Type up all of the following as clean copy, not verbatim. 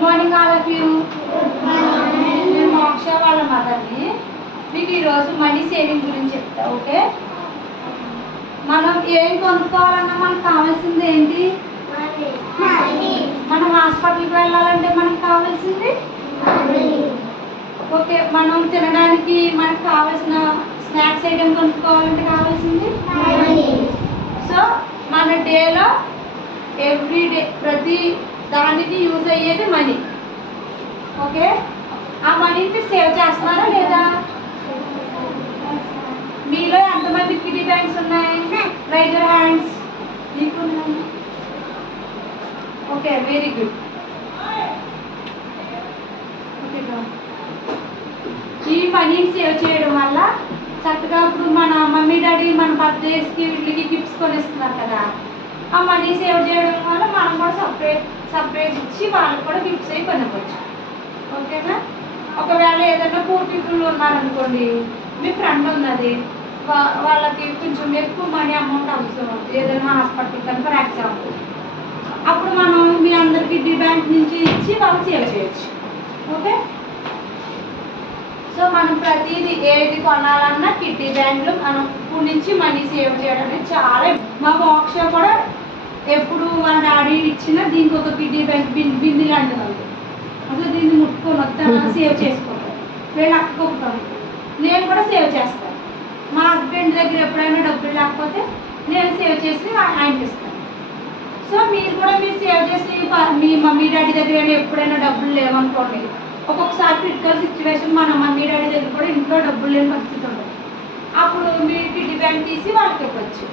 Good morning all of you. నేను మోక్ష వాళ్ళ మదర్ని. మీకు ఈరోజు మనీ సేవింగ్ గురించి చెప్తా. ఓకే, మనం ఏం కొనుక్కోవాలన్నా మనకు కావాల్సింది ఏంటి? మనం హాస్పిటల్కి వెళ్ళాలంటే మనకు కావాల్సింది. ఓకే, మనం తినడానికి మనకు కావాల్సిన స్నాక్స్ ఐటమ్ కొనుక్కోవాలంటే కావాల్సింది. సో మన డేలో ఎవ్రీడే ప్రతి దానికి యూజ్ అయ్యేది మనీ. ఓకే, ఆ మనీని సేవ్ చేస్తున్నారా లేదా? మీలో ఎంతమంది కిటీ బ్యాంక్స్ ఉన్నాయి? Right your hands. మీకు ఓకే, వెరీ గుడ్. ఈ మనీని సేవ్ చేయడం వల్ల చక్కగా ఇప్పుడు మన మమ్మీ డాడీ మన బర్త్డేస్కి వీళ్ళకి గిఫ్ట్స్ కొనిస్తున్నారు కదా, ఆ మనీ సేవ్ చేయడం వల్ల మనం కూడా సపరేట్ ఇచ్చి వాళ్ళకి కూడా గిఫ్ట్స్ అవి కొనవచ్చు. ఓకేనా? ఒకవేళ ఏదైనా పూర్ పీపుల్ ఉన్నారనుకోండి, మీ ఫ్రెండ్ ఉన్నది, వాళ్ళకి కొంచెం ఎక్కువ మనీ అమౌంట్ అవసరం, ఏదైనా హాస్పిటల్ కానీ ఫర్ ఎగ్జాంపుల్, అప్పుడు మనం మీ అందరికి కిడ్నీ బ్యాంక్ నుంచి ఇచ్చి వాళ్ళు సేవ్ చేయొచ్చు. ఓకే, సో మనం ప్రతిదీ ఏది కొనాలన్నా కిడ్నీ బ్యాంక్లో మనం ఇప్పుడు నుంచి మనీ సేవ్ చేయడం అనేది చాలా. మా మోక్ష కూడా ఎప్పుడు వాళ్ళ డాడీ ఇచ్చినా దీనికి ఒక కిడ్నీ బ్యాంక్ బింది లాంటి వాళ్ళు అసలు దీన్ని ముట్టుకొని వస్తాను సేవ్ చేసుకుంటాను. వీళ్ళు అక్కకొస్తాను, నేను కూడా సేవ్ చేస్తాను. మా హస్బెండ్ దగ్గర ఎప్పుడైనా డబ్బులు లేకపోతే నేను సేవ్ చేసి ఆయనకి ఇస్తాను. సో మీరు కూడా మీరు సేవ్ చేసి మీ మమ్మీ డాడీ దగ్గర ఎప్పుడైనా డబ్బులు లేవనుకోండి, ఒక్కొక్కసారి క్రిటికల్ సిచ్యువేషన్ మన మమ్మీ డాడీ దగ్గర కూడా ఇంట్లో డబ్బులు లేని పరిస్థితి ఉంటుంది, అప్పుడు మీ కిడ్నీ బ్యాంక్ తీసి వాళ్ళకి ఇవ్వచ్చు.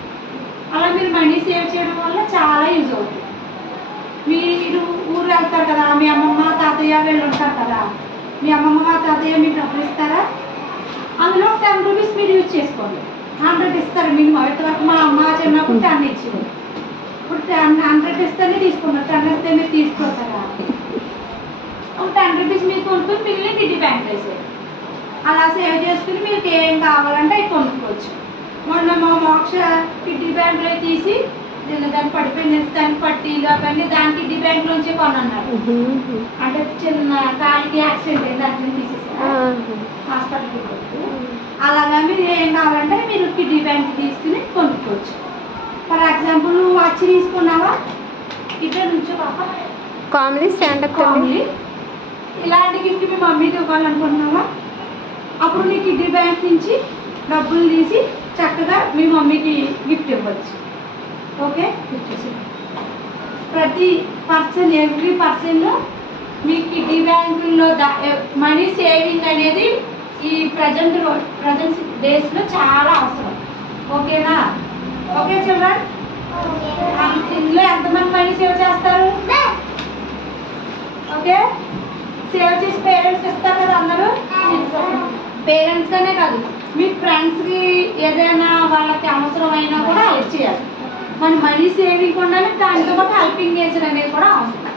అలా మీరు మనీ సేవ్ చేయడం వల్ల చాలా యూజ్ అవుతుంది. మీరు ఊరు వెళ్తారు కదా, మీ అమ్మమ్మ తాతయ్య వీళ్ళు ఉంటారు కదా, మీ అమ్మమ్మ తాతయ్య మీకు డబ్బులు ఇస్తారా? అందులో 10 రూపీస్ మీరు యూజ్ చేసుకోండి. 100 ఇస్తారు మినిమం. ఇంతవరకు మా అమ్మ చిన్నప్పుడు 10 ఇచ్చింది, ఇప్పుడు 100 ఇస్తేనే తీసుకున్నారు. 10 ఇస్తే మీరు తీసుకుంటారా? ఒక 10 రూపీస్ మీరు కొనుక్కొని మిగిలిన కిడ్నీ బ్యాంక్ వేసేది. అలా సేవ్ చేసుకుని మీకు ఏం కావాలంటే అవి కొనుక్కోవచ్చు. మొన్న మా మోక్ష కిడ్నీ బ్యాంక్లో తీసి దాన్ని పడిపోయింది, దానికి పట్టీలు అవన్నీ దాని కిడ్నీ బ్యాంక్ నుంచే కొనన్నారు. అంటే చిన్న కాలికి యాక్సిడెంట్ అయింది, దాన్ని తీసేసారు హాస్పిటల్కి. అలాగా మీరు ఏం కావాలంటే మీరు కిడ్నీ బ్యాంక్ తీసుకుని కొనుక్కోవచ్చు. ఫర్ ఎగ్జాంపుల్ వాచ్ తీసుకున్నావా, ఇద్దరు నుంచో పాప కామెడీ స్టాండప్ కామెడీ, ఇలాంటి గిఫ్ట్ మీ మమ్మీకి ఇవ్వాలనుకుంటున్నావా, అప్పుడు నీ కిడ్నీ బ్యాంక్ నుంచి డబ్బులు తీసి చక్కగా మీ మమ్మీకి గిఫ్ట్ ఇవ్వచ్చు. ఓకే, ప్రతి పర్సన్ ఎవ్రీ పర్సన్ మీ కిడ్నీ బ్యాంకుల్లో మనీ సేవింగ్ అనేది ఈ ప్రజెంట్ డేస్లో చాలా అవసరం. ఓకేనా? ఓకే చిల్డ్రన్, ఇందులో ఎంతమంది మనీ సేవ్ చేస్తారు? ఓకే, సేవ్ చేసి పేరెంట్స్ ఇస్తారు కదా అందరూ. పేరెంట్స్ అనే కాదు, మీ ఫ్రెండ్స్కి ఏదైనా వాళ్ళకి అవసరమైనా కూడా హెల్ప్ చేయాలి. మన మనీ సేవింగ్ ఉండాలి, దాంతో పాటు హెల్పింగ్ నేచర్ అనేది కూడా అవసరం.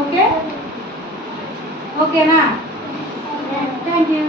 ఓకే, ఓకేనా? Thank you.